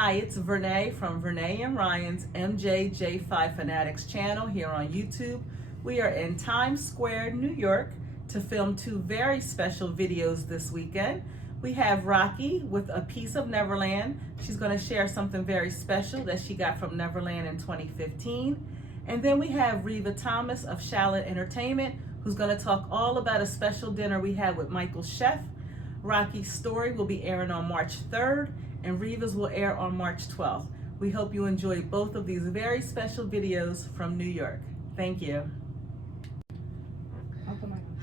Hi, it's Vernay from Vernay and Ryan's MJJ5 Fanatics channel here on YouTube. We are in Times Square, New York to film two very special videos this weekend. We have Rocky with A Piece of Neverland. She's going to share something very special that she got from Neverland in 2015. And then we have Reva Thomas of Shallon Entertainment, who's going to talk all about a special dinner we had with Michael's chef. Rocky's story will be airing on March 3rd, and Reva's will air on March 12th. We hope you enjoy both of these very special videos from New York. Thank you.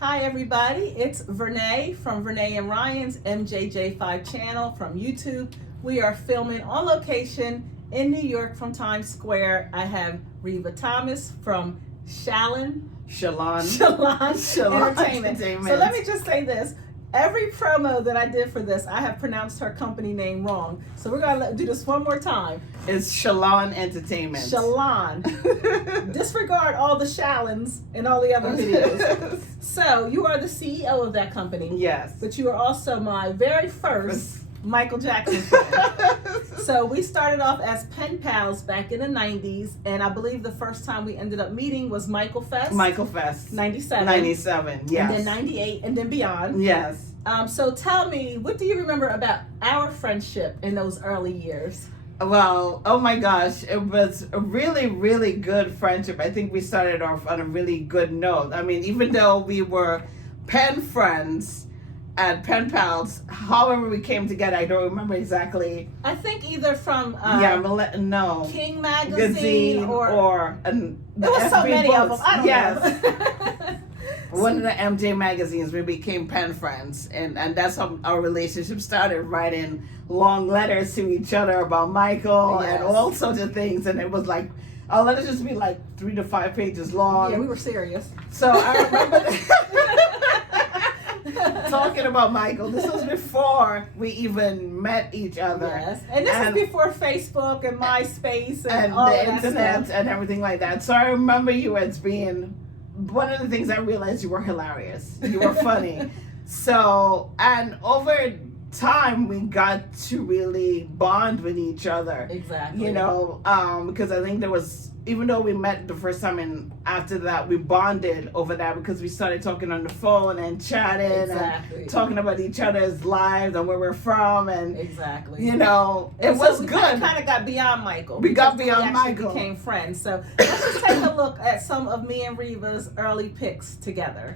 Hi everybody, it's Vernay from Vernay and Ryan's MJJ5 channel from YouTube. We are filming on location in New York from Times Square. I have Reva Thomas from Shallon Entertainment. So let me just say this. Every promo that I did for this, I have pronounced her company name wrong. So we're going to do this one more time. It's Shallon Entertainment. Shallon. Disregard all the Shallons and all the other videos. So you are the CEO of that company. Yes. But you are also my very first Michael Jackson fan. So we started off as pen pals back in the 90s, and I believe the first time we ended up meeting was Michael Fest. 97. 97, yes. And then 98, and then beyond. Yes. So tell me, what do you remember about our friendship in those early years? Well, oh my gosh, it was a really, really good friendship. I think we started off on a really good note. I mean, even though we were pen friends and pen pals, however we came together, I don't remember exactly. I think either from King Magazine or there was so many of them. I don't know. One of the MJ magazines, we became pen friends, and that's how our relationship started, writing long letters to each other about Michael and all sorts of things. And it was like, our letters used to be like 3 to 5 pages long. Yeah, we were serious. So I remember talking about Michael. This was before we even met each other. Yes, and this was before Facebook and MySpace and all the that internet stuff. and everything like that. So I remember you as being one of the things I realized, you were hilarious. You were funny. So, and over time we got to really bond with each other. Exactly. You know, because I think there was, even though we met the first time, and after that we bonded over that because we started talking on the phone and chatting and talking about each other's lives and where we're from, and you know, it was good. We kind of got beyond Michael. We got beyond Michael. We became friends. So let's just take a look at some of me and Reva's early pics together.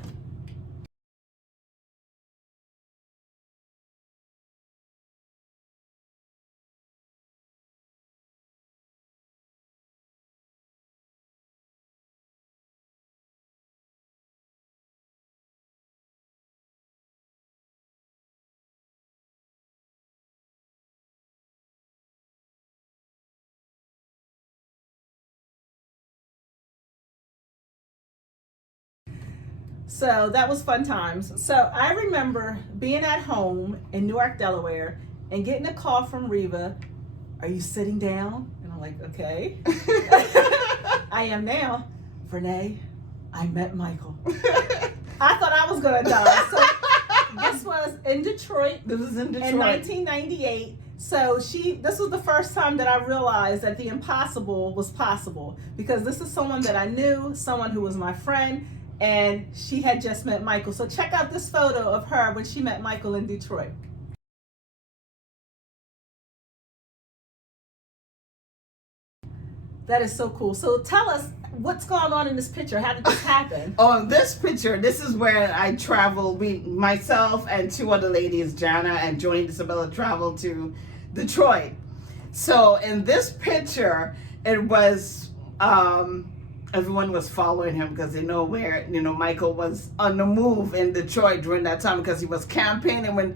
So that was fun times. So I remember being at home in Newark, Delaware, and getting a call from Reva. Are you sitting down? And I'm like, okay. I am now. Vernay, I met Michael. I thought I was gonna die. So this was in Detroit. This was in Detroit. In 1998. So this was the first time that I realized that the impossible was possible, because this is someone that I knew, someone who was my friend, and she had just met Michael. So check out this photo of her when she met Michael in Detroit. That is so cool. So tell us what's going on in this picture. How did this happen? Oh, this picture, this is where I traveled. Myself and 2 other ladies, Jana and Joy and Isabella, traveled to Detroit. So in this picture, it was, everyone was following him because they know where, Michael was on the move in Detroit during that time, because he was campaigning with,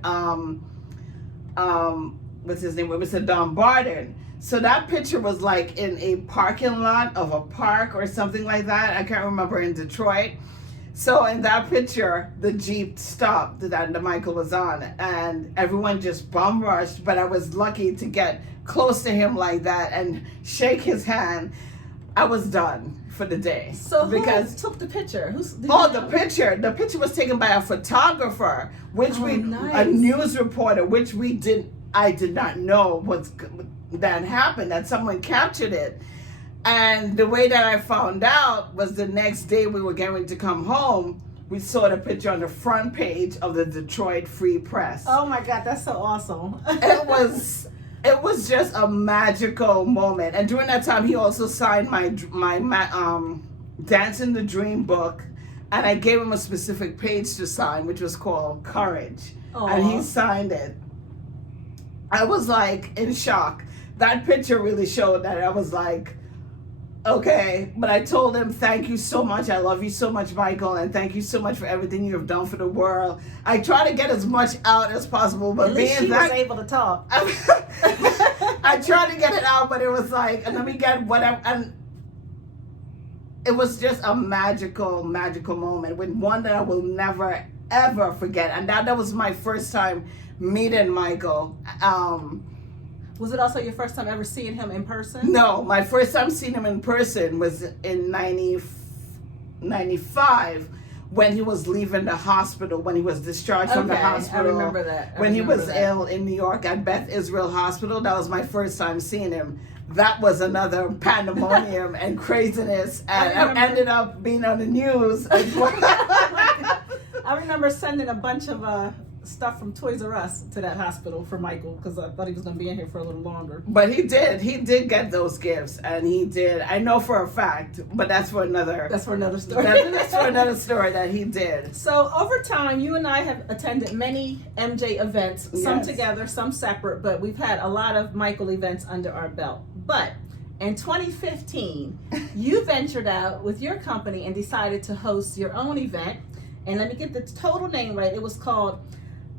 what's his name, with Mr. Don Barden. So that picture was like in a parking lot of a park or something like that. I can't remember, in Detroit. So in that picture, the Jeep stopped that Michael was on, and everyone just bum rushed, but I was lucky to get close to him like that and shake his hand. I was done for the day. So who took the picture? The picture was taken by a photographer, which a news reporter, which we did I did not know that happened, that someone captured it. And the way that I found out was the next day we were getting ready to come home, we saw the picture on the front page of the Detroit Free Press. Oh my God, that's so awesome. It was just a magical moment. And during that time, he also signed my Dance in the Dream book, and I gave him a specific page to sign, which was called Courage. Aww. And he signed it. I was like in shock. That picture really showed that I was like, okay. But I told him, thank you so much. I love you so much, Michael, and thank you so much for everything you have done for the world. I try to get as much out as possible, but at least she was able to talk. I tried to get it out, but it was like, and let me get whatever. And it was just a magical, magical moment, with one that I will never ever forget. And that was my first time meeting Michael. Was it also your first time ever seeing him in person? No, my first time seeing him in person was in 95, when he was leaving the hospital, when he was discharged from the hospital. I remember that. When he was ill in New York at Beth Israel Hospital. That was my first time seeing him. That was another pandemonium and craziness, and I ended up being on the news. I remember sending a bunch of stuff from Toys R Us to that hospital for Michael, because I thought he was going to be in here for a little longer. But he did get those gifts, and he did. I know for a fact, but that's for another story. That's for another story that he did. So over time, you and I have attended many MJ events, some Yes. together, some separate, but we've had a lot of Michael events under our belt. But in 2015, you ventured out with your company and decided to host your own event. And let me get the total name right. It was called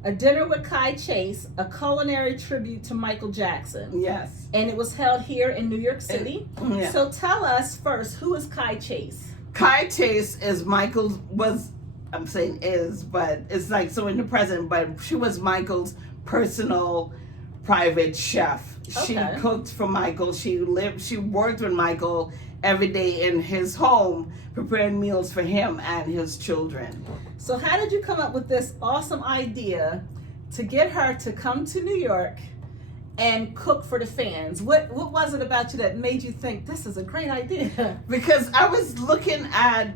A Dinner with Kai Chase, a culinary tribute to Michael Jackson. Yes. And it was held here in New York City. Yeah. So tell us first, who is Kai Chase? Kai Chase is Michael's, I'm saying is, but it's like so in the present, but she was Michael's personal private chef. She Okay. cooked for Michael. She worked with Michael every day in his home, preparing meals for him and his children. So how did you come up with this awesome idea to get her to come to New York and cook for the fans? What was it about you that made you think this is a great idea? Because I was I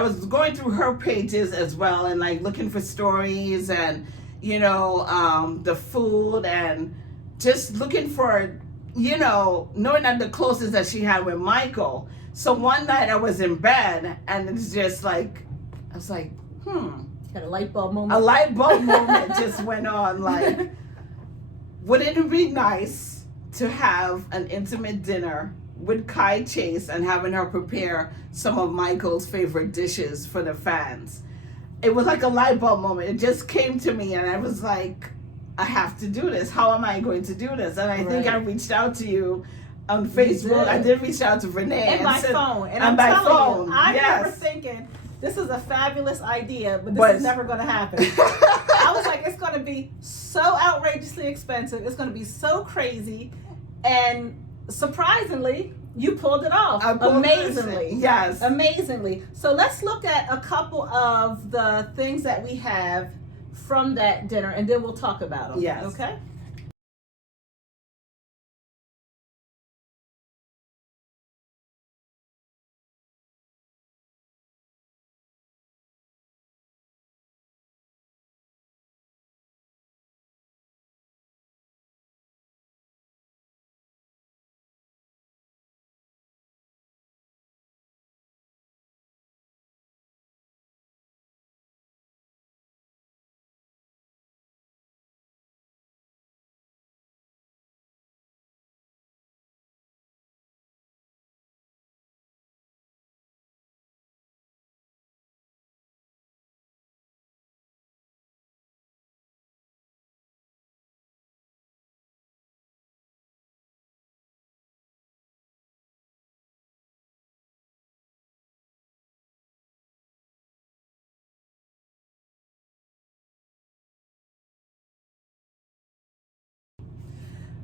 was going through her pages as well, and like looking for stories and the food, and just looking for knowing that the closest that she had with Michael. So one night I was in bed, and it's just like I was like, Had a light bulb moment. a light bulb moment just went on. Like, wouldn't it be nice to have an intimate dinner with Kai Chase and having her prepare some of Michael's favorite dishes for the fans? It was like a light bulb moment. It just came to me, and I was like, I have to do this. How am I going to do this? And I think I reached out to you on Facebook. I did reach out to Renee. And by phone. And I'm I'm by telling phone. you, I Yes. remember thinking, this is a fabulous idea, but this is never going to happen. I was like, it's going to be so outrageously expensive. It's going to be so crazy. And surprisingly, you pulled it off. Amazingly. Yes. Amazingly. So let's look at a couple of the things that we have from that dinner, and then we'll talk about them. Yes. Okay?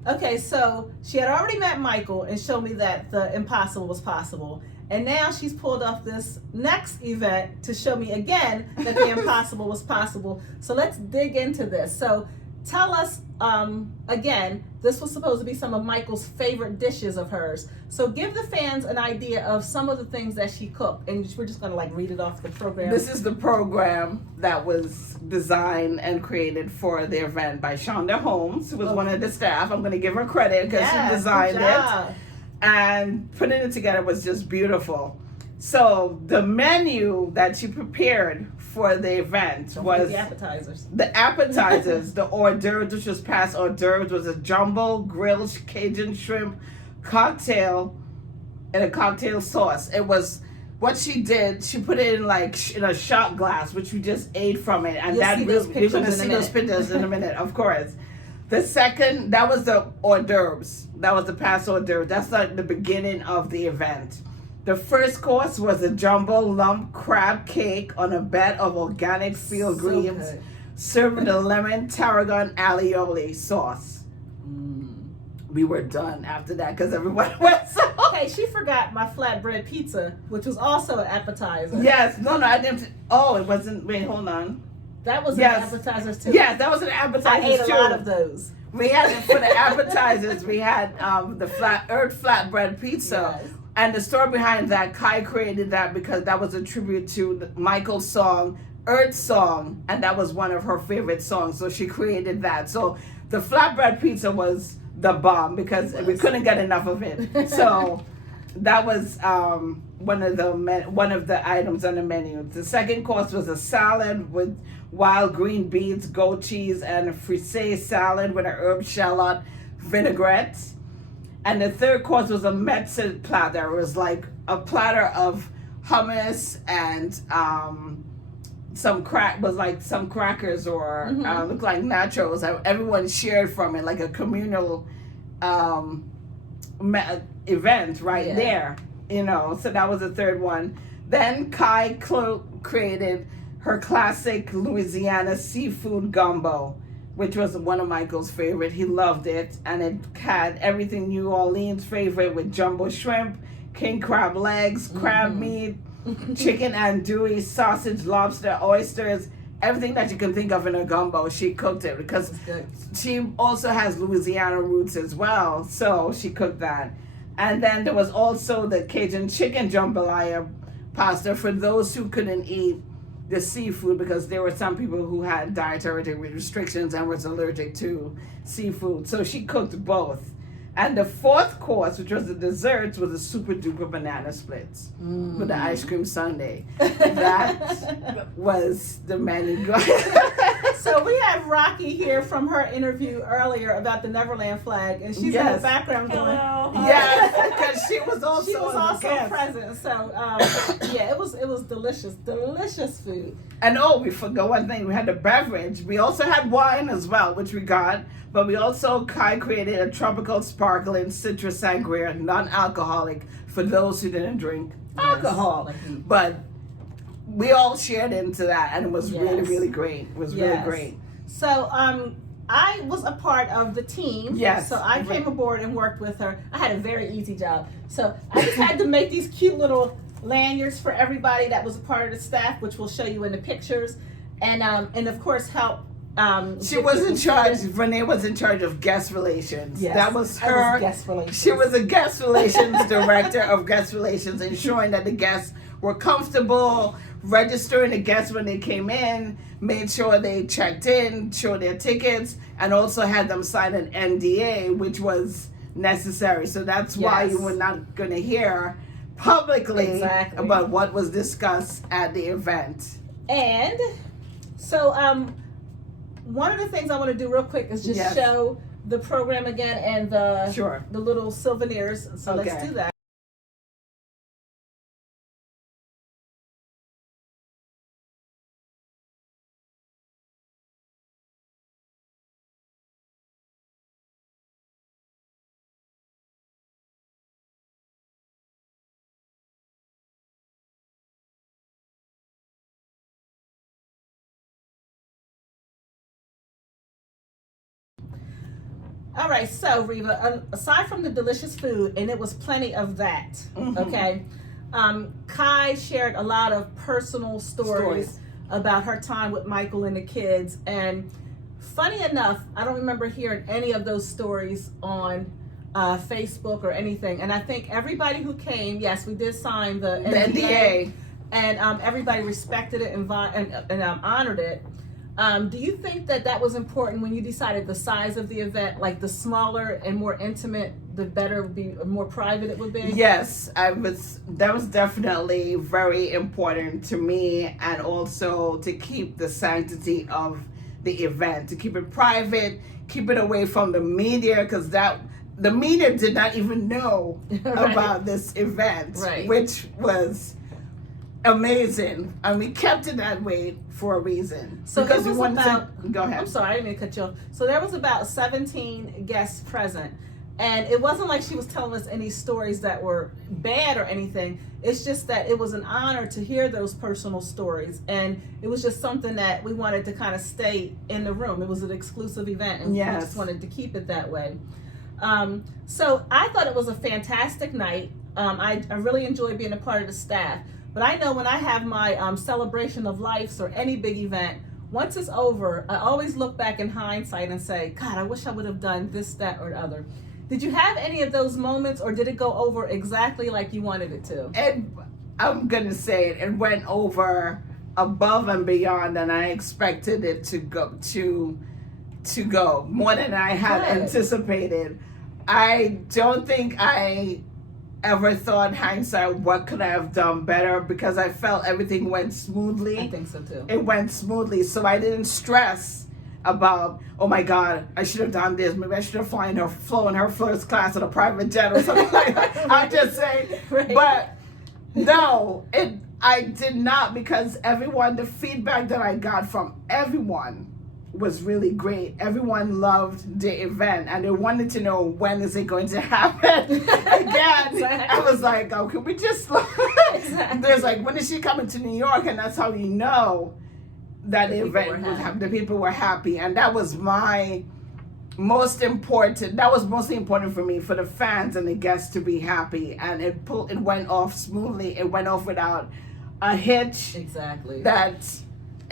Okay, so she had already met Michael and showed me that the impossible was possible. And now she's pulled off this next event to show me again that the impossible was possible. So let's dig into this. So tell us, again, this was supposed to be some of Michael's favorite dishes of hers. So give the fans an idea of some of the things that she cooked. And we're just going to like read it off the program. This is the program that was designed and created for the event by Shonda Holmes, who was one of the staff. I'm going to give her credit because she designed it. And putting it together was just beautiful. So the menu that she prepared for the event was the appetizers. The appetizers, the hors d'oeuvres, which was past hors d'oeuvres, was a jumbo grilled Cajun shrimp cocktail and a cocktail sauce. It was what she did. She put it in like in a shot glass, which we just ate from it, and you're going to see those pictures in a minute, of course. The second, that was the hors d'oeuvres. That was the past hors d'oeuvres. That's like the beginning of the event. The first course was a jumbo lump crab cake on a bed of organic field greens, served with a lemon tarragon alioli sauce. We were done after that because everyone went so. Hey, she forgot my flatbread pizza, which was also an appetizer. Yes, no, I didn't. Oh, it wasn't. Wait, hold on. That was an appetizer too. Yes, that was an appetizer too. I ate a lot of those. We had for the appetizers. We had the flatbread pizza. Yes. And the story behind that, Kai created that because that was a tribute to Michael's song, Earth Song, and that was one of her favorite songs. So she created that. So the flatbread pizza was the bomb because we couldn't get enough of it. So that was one of the items on the menu. The second course was a salad with wild green beans, goat cheese, and a frisee salad with an herb shallot vinaigrette. And the third course was a Metzger platter. It was like a platter of hummus and some crackers or looked like nachos. Everyone shared from it, like a communal event there. You know, so that was the third one. Then Kai created her classic Louisiana seafood gumbo, which was one of Michael's favorite. He loved it, and it had everything New Orleans favorite with jumbo shrimp, king crab legs, crab meat, chicken andouille, sausage, lobster, oysters, everything that you can think of in a gumbo. She cooked it because she also has Louisiana roots as well, so she cooked that. And then there was also the Cajun chicken jambalaya pasta for those who couldn't eat the seafood because there were some people who had dietary restrictions and was allergic to seafood. So she cooked both. And the fourth course, which was the desserts, was a super duper banana splits with the ice cream sundae. That was the menu. So we have Rocky here from her interview earlier about the Neverland flag, and she's in the background going, yes, because she was also present. So it was delicious food. And we forgot one thing. We had the beverage. We also had wine as well, which we got. But we also created a tropical sparkling citrus sangria, non-alcoholic, for those who didn't drink alcohol. But we all shared into that, and it was really, really great. It was really great. So I was a part of the team. Yes. So I came aboard and worked with her. I had a very easy job. So I just had to make these cute little lanyards for everybody that was a part of the staff, which we'll show you in the pictures, and of course help. She was in charge. Renee was in charge of guest relations. Yes, that was her. Guest relations. She was a guest relations director of guest relations, ensuring that the guests were comfortable, registering the guests when they came in, made sure they checked in, showed their tickets, and also had them sign an NDA, which was necessary. So that's why you were not going to hear publicly about what was discussed at the event. And so one of the things I want to do real quick is just show the program again and the little souvenirs. So let's do that. All right, so Reva, aside from the delicious food, and it was plenty of that, okay, Kai shared a lot of personal stories about her time with Michael and the kids, and funny enough, I don't remember hearing any of those stories on Facebook or anything. And I think everybody who came, yes, we did sign the NDA. And everybody respected it and honored it. Do you think that was important when you decided the size of the event, like the smaller and more intimate, the better would be, more private it would be? Yes, that was definitely very important to me, and also to keep the sanctity of the event, to keep it private, keep it away from the media, because the media did not even know Right. about this event, Right. which was amazing, and we kept it that way for a reason. So because it was we wanted about, to go ahead. I'm sorry, I didn't mean to cut you off. So there was about 17 guests present. And it wasn't like she was telling us any stories that were bad or anything. It's just that it was an honor to hear those personal stories. And it was just something that we wanted to kind of stay in the room. It was an exclusive event, and Yes. we just wanted to keep it that way. So I thought it was a fantastic night. I really enjoyed being a part of the staff. But I know when I have my celebration of lives or any big event, once it's over, I always look back in hindsight and say, God, I wish I would have done this, that, or the other. Did you have any of those moments, or did it go over exactly like you wanted it to? I'm gonna say it went over above and beyond than I expected it to go more than I had Good. anticipated. I don't think I ever thought, hindsight, what could I have done better, because I felt everything went smoothly. I think so too. It went smoothly, so I didn't stress about, oh my God, I should have done this. Maybe I should have flown her first class in a private jet or something like that. I'm just saying. Right. But no, I did not, because the feedback that I got from everyone was really great. Everyone loved the event, and they wanted to know, when is it going to happen again? Exactly. I was like, oh, can we just Exactly. There's like, when is she coming to New York? And that's how you know that the event was happy. The people were happy, and that was mostly important for me, for the fans and the guests to be happy, and it went off smoothly. It went off without a hitch. Exactly.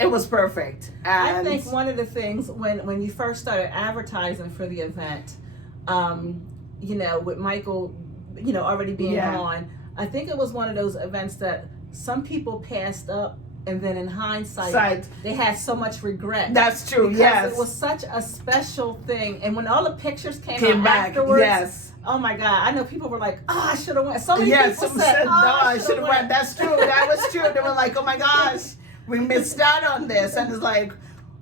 It was perfect. And I think one of the things when you first started advertising for the event, with Michael, already being on, I think it was one of those events that some people passed up, and then in hindsight, they had so much regret. That's true. Because yes, it was such a special thing, and when all the pictures came out back. afterwards, Yes. Oh my God! I know people were like, "Oh, I should have went." So many people some said, no, I should have went. That's true. That was true. They were like, "Oh my gosh, we missed out on this," and it's like,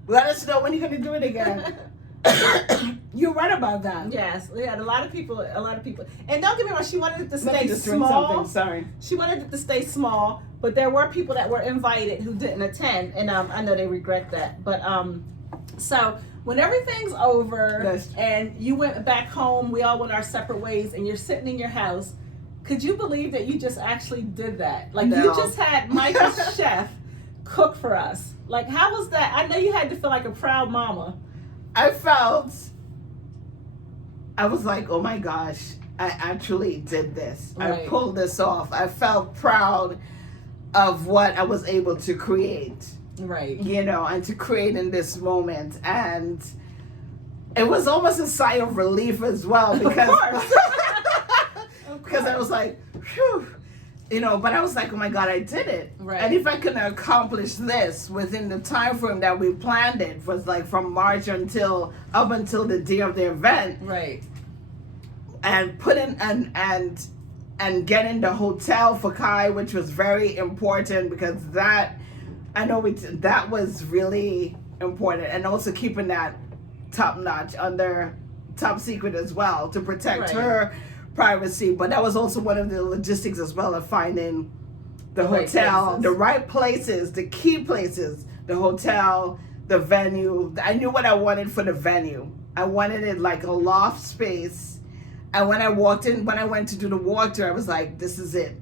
let us know when you're going to do it again. You're right about that. Yes, we had a lot of people, and don't get me wrong, she wanted it to Let me stay just drink small. something. Sorry. She wanted it to stay small, but there were people that were invited who didn't attend, and I know they regret that. But so when everything's over and you went back home, we all went our separate ways, and you're sitting in your house. Could you believe that you just actually did that? Like, No. you just had Michael's chef cook for us. Like, how was that? I know you had to feel like a proud mama. I was like, oh my gosh, I actually did this. Right. I pulled this off. I felt proud of what I was able to create. Right. And to create in this moment. And it was almost a sigh of relief as well, because, Of course. because I was like, phew. But I was like, oh my God, I did it. Right. And if I can accomplish this within the time frame that we planned, it was like from March up until the day of the event. Right. And put in and get in the hotel for Kai, which was very important, because that was really important, and also keeping that top notch under top secret as well, to protect her privacy. But that was also one of the logistics as well, of finding the hotel, the right places, the key places, the hotel, the venue. I knew what I wanted for the venue. I wanted it like a loft space. And when I went to do the walkthrough, I was like, this is it.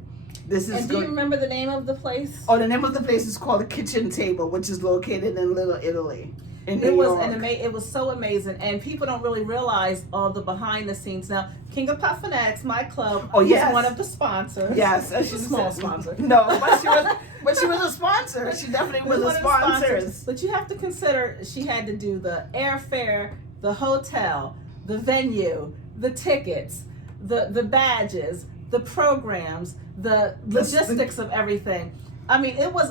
This is And do you remember the name of the place? Oh, the name of the place is called the Kitchen Table, which is located in Little Italy. It was so amazing, and people don't really realize all the behind the scenes. Now, King of Pop Fanatics, my club, is one of the sponsors. Yes, she's a small sponsor. No, but But she was a sponsor. She definitely was One a of the sponsors. sponsor. But you have to consider she had to do the airfare, the hotel, the venue, the tickets, the badges, the programs, the logistics of everything. I mean, it was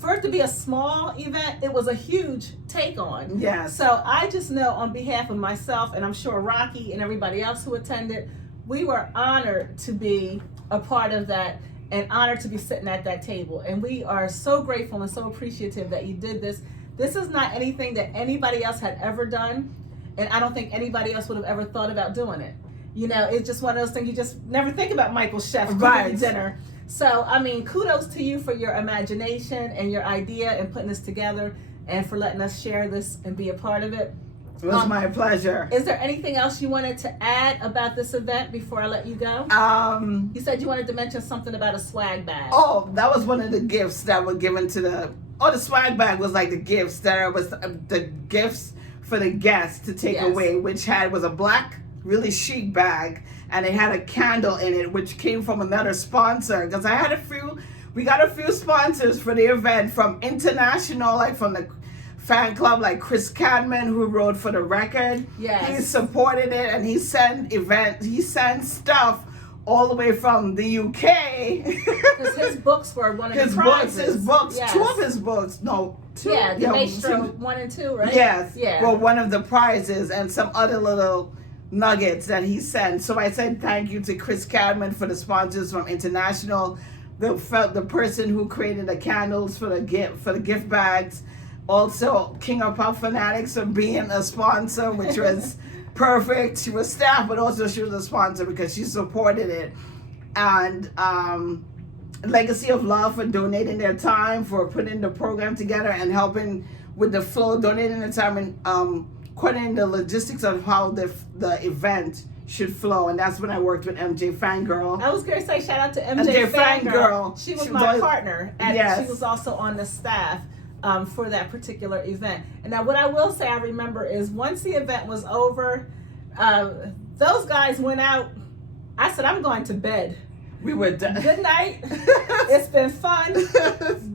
for it to be a small event, it was a huge take on. Yes. So I just know on behalf of myself, and I'm sure Rocky and everybody else who attended, we were honored to be a part of that and honored to be sitting at that table. And we are so grateful and so appreciative that you did this. This is not anything that anybody else had ever done, and I don't think anybody else would have ever thought about doing it. You know, it's just one of those things you just never think about Michael's chef cooking dinner. So, I mean, kudos to you for your imagination and your idea and putting this together and for letting us share this and be a part of it. It was my pleasure. Is there anything else you wanted to add about this event before I let you go? You said you wanted to mention something about a swag bag. Oh, that was one of the gifts that were given to the swag bag was like the gifts that was the gifts for the guests to take away, which was a black, really chic bag, and it had a candle in it, which came from another sponsor. Because we got a few sponsors for the event from international, like from the fan club, like Chris Cadman, who wrote for the record. Yes. He supported it, and he sent stuff all the way from the UK. Because his books were one of the prizes. His books, yes. Two of his books, no, two. Yeah, the Maestro 1 and 2, right? Yes. Yeah. Well, one of the prizes and some other little nuggets that he sent. So I said thank you to Chris Cadman for the sponsors from International, the person who created the candles for the gift bags. Also, King of Pop Fanatics for being a sponsor, which was perfect. She was staff, but also she was a sponsor because she supported it. And Legacy of Love for donating their time, for putting the program together and helping with the flow, donating their time and coordinating the logistics of how the event should flow. And that's when I worked with MJ Fangirl. I was going to say shout out to MJ Fangirl. She was my partner. And yes. She was also on the staff for that particular event. And now what I will say I remember is once the event was over, those guys went out. I said, I'm going to bed. We were done. Good night. It's been fun.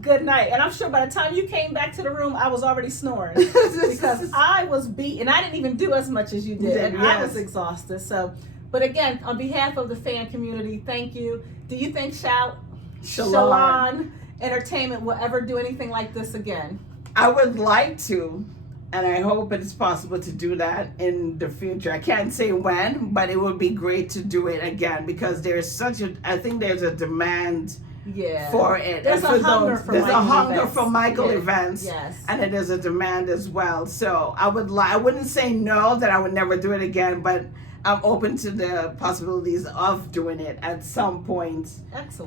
Good night. And I'm sure by the time you came back to the room, I was already snoring because I was beat, and I didn't even do as much as you did. And yes. I was exhausted. So, but again, on behalf of the fan community, thank you. Do you think Shalon Entertainment will ever do anything like this again? I would like to. And I hope it is possible to do that in the future. I can't say when, but it would be great to do it again because I think there's a demand for it. There's a hunger for Michael events. Yes. And it is a demand as well. So I wouldn't say no that I would never do it again, but I'm open to the possibilities of doing it at some point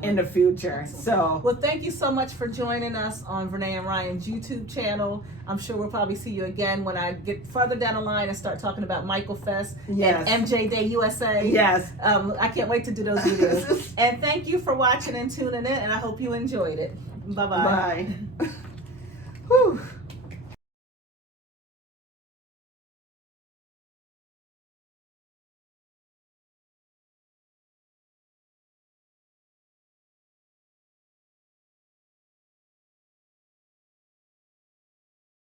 in the future. Excellent. So, well, thank you so much for joining us on Renee and Ryan's YouTube channel. I'm sure we'll probably see you again when I get further down the line and start talking about Michael Fest and MJ Day USA. Yes. I can't wait to do those videos. And thank you for watching and tuning in, and I hope you enjoyed it. Bye-bye. Bye. Whew.